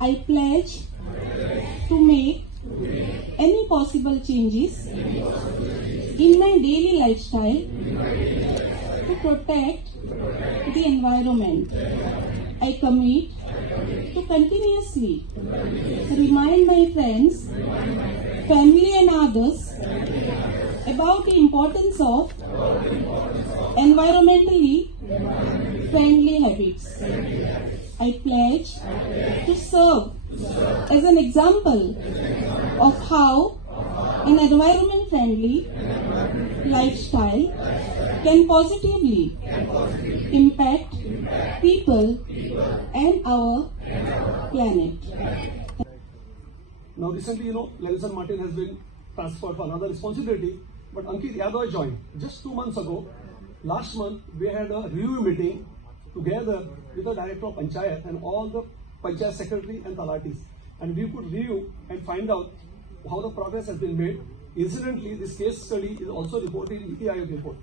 I pledge to make any possible changes in my daily lifestyle to protect the environment. I commit to continuously remind my friends, family and others about the importance of environmentally friendly habits. I pledge to serve as an example of how an environment-friendly lifestyle can positively impact people and our planet. Now recently, Lenson Martin has been transferred for another responsibility, but Ankit Yadav joined just 2 months ago. Last month, we had a review meeting together with the director of Panchayat and all the Panchayat secretary and talatis, and we could review and find out how the progress has been made. Incidentally, this case study is also reported in Niti Aayog report.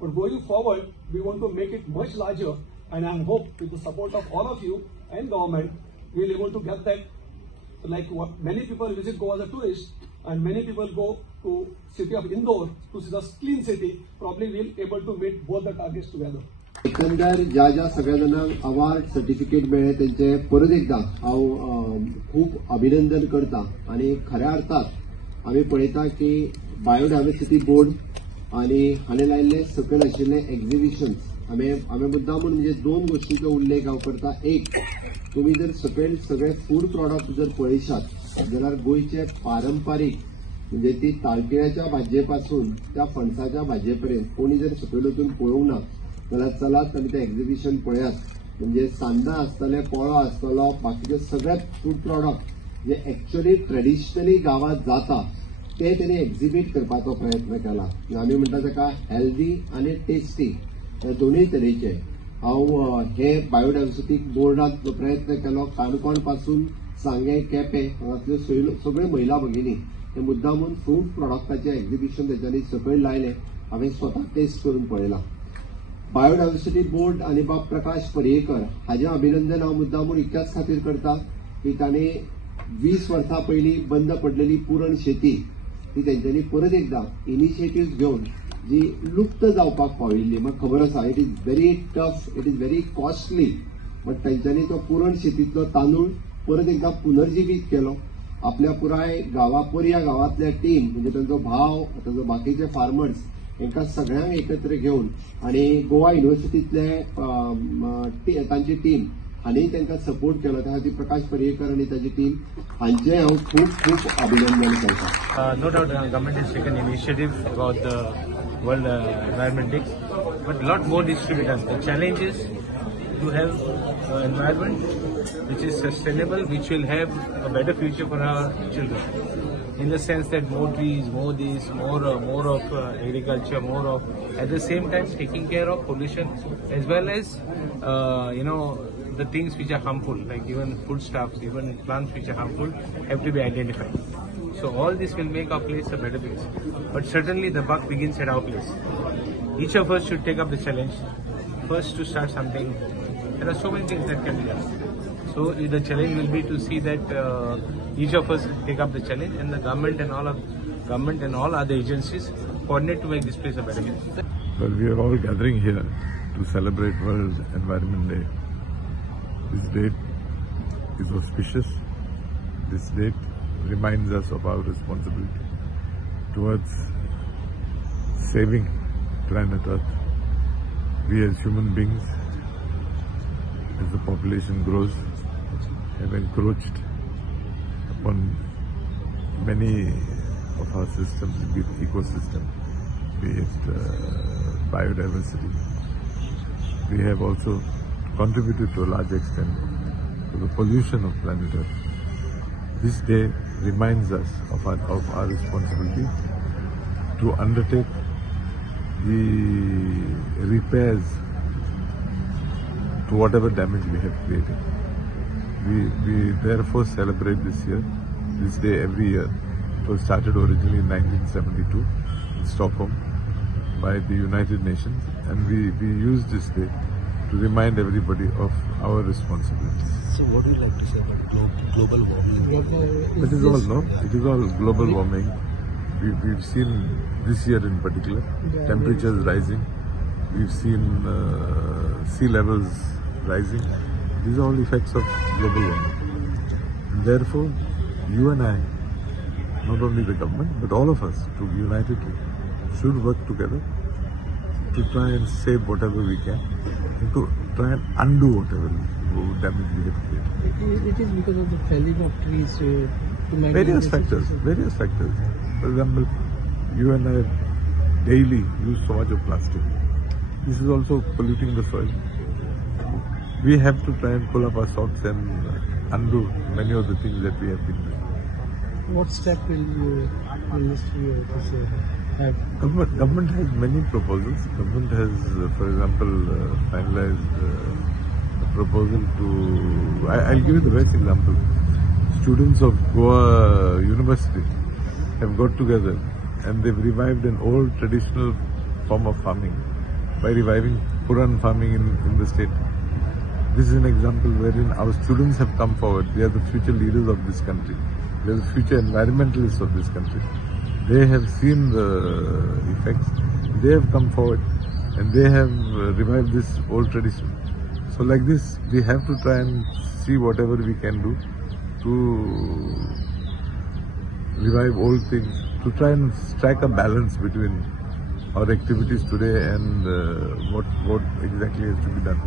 But going forward, we want to make it much larger, and I hope with the support of all of you and government, we will be able to get that. Like what many people visit Goa as a tourist, and many people go to city of Indore to see the clean city. Probably we'll able to meet both the targets together. एकंदर ज्या सगळ्या जाणांक award certificate मेळ्ळे त्यांचे परत एकदा हांव खूब अभिनंदन करता आणि खऱ्या अर्थात आम्ही पळयता की बायोडायवर्सिटी बोर्ड आणि हाणे लायिल्ले सकयल आशिल्ले एक्झिबिशन्स आम्ही मुद्दामून म्हणजे 2 गोष्टींचो उल्लेख हांव करता. एक, तुम्ही जर सकयल सगळे फूड प्रॉडक्ट जर पळयशात जाल्यार गोंयचे पारंपारीक म्हणजे ती ताळकिळ्याच्या भाजयेपासून त्या फणसाच्या भाजयेपर्यंत कोणी जर सकयल वचून पळोवंक ना जाल्यार चलात आनी तें एक्झिबिशन पळयात. म्हणजे सांडा आसतले, पोळो आसतलो, बाकीचे सगळे फूड प्रॉडक्ट जे एक्चुअली ट्रेडिशनली गावात जाता ते त्यांनी एक्झिबिट करपाचो प्रयत्न केला. आमी म्हणटा ताका हेल्दी आणि टेस्टी हे दोनूय तरेचे. हांव हे बायोडायवर्सिटी बोर्डात प्रयत्न केलो. काणकोण पासून सांगे, केपें हांगातल्यो सगळ्यो महिला भगिनी हे मुद्दामून फूड प्रॉडक्टाचे एक्झिबिशन तेंच्यांनी सकयल लायलें. हांवें स्वता टेस्ट करून पळयलां. बायोडायवर्सिटी बोर्ड आणि बाब प्रकाश पर्येकर हाजें अभिनंदन हांव मुद्दामून इतक्याच खातीर करता की तांणी 20 वर्सां पयलीं बंद पडलेली पुरण शेती ती तेंच्यांनी परत एकदा इनिशिएटिव्ह घेवन जी लुप्त जावपाक पाविल्ली. म्हाका खबर आसा it is very tough, it is very costly, but तेंच्यांनी तो पुरण शेतीतलो तांदूळ परत एकदा पुनर्जिवीत केलो. आपल्या पुराय पर्या गांवांतल्या टीम म्हणजे तांचो भाव, तांचो बाकीचे फार्मर्स हांकां सगळ्यांक एकत्र घेवन आणि गोवा युनिव्हर्सिटीतले तांची टीम हांणी तांकां सपोर्ट केलो. त्या खातीर प्रकाश पर्येकर आणि ताची टीम हांचें हांव खूब खूब अभिनंदन करता. No doubt government has taken initiative about the World Environment Day, but a lot more needs to be done. The challenge is to have an environment which is sustainable, which will have a better future for our children. In the sense that more trees, more this, more of agriculture, more of at the same time taking care of pollution as well as the things which are harmful, like even foodstuffs, even plants which are harmful have to be identified. So all this will make our place a better place. But certainly the buck begins at our place. Each of us should take up the challenge first to start something. There are so many things that can be done. So the challenge will be to see that each of us take up the challenge, and the government and all other agencies coordinate to make this place a better place. Well, we are all gathering here to celebrate World Environment Day. This date is auspicious. This date reminds us of our responsibility towards saving planet Earth. We as human beings, as the population grows, have encroached upon many of our systems, be it ecosystem, be it biodiversity. We have also contributed to a large extent to the pollution of planet Earth. This day reminds us of our responsibility to undertake the repairs to whatever damage we have created. We therefore celebrate this day every year. It was started originally in 1972 in Stockholm by the United Nations, and we use this day to remind everybody of our responsibilities. So what would you like to say about global warming? It is all, no? It is all global warming. We've seen this year in particular, temperatures rising. We've seen sea levels rising. These are all effects of global warming. And therefore, you and I, not only the government, but all of us, unitedly, should work together to try and save whatever we can, and to try and undo whatever damage we have created. It is because of the felling of trees to Various factors. For example, you and I daily use so much of plastic. This is also polluting the soil. We have to try and pull up our socks and undo many of the things that we have been doing. What step will you Ministry of have? Government has many proposals. Government has, for example, finalized a proposal to. I'll give you the best example. Students of Goa University have got together and they've revived an old traditional form of farming by reviving Puran farming in the state. This is an example wherein our students have come forward. They are the future leaders of this country. They are the future environmentalists of this country. They have seen the effects. They have come forward and they have revived this old tradition. So like this, we have to try and see whatever we can do to revive old things, to try and strike a balance between our activities today and what exactly has to be done.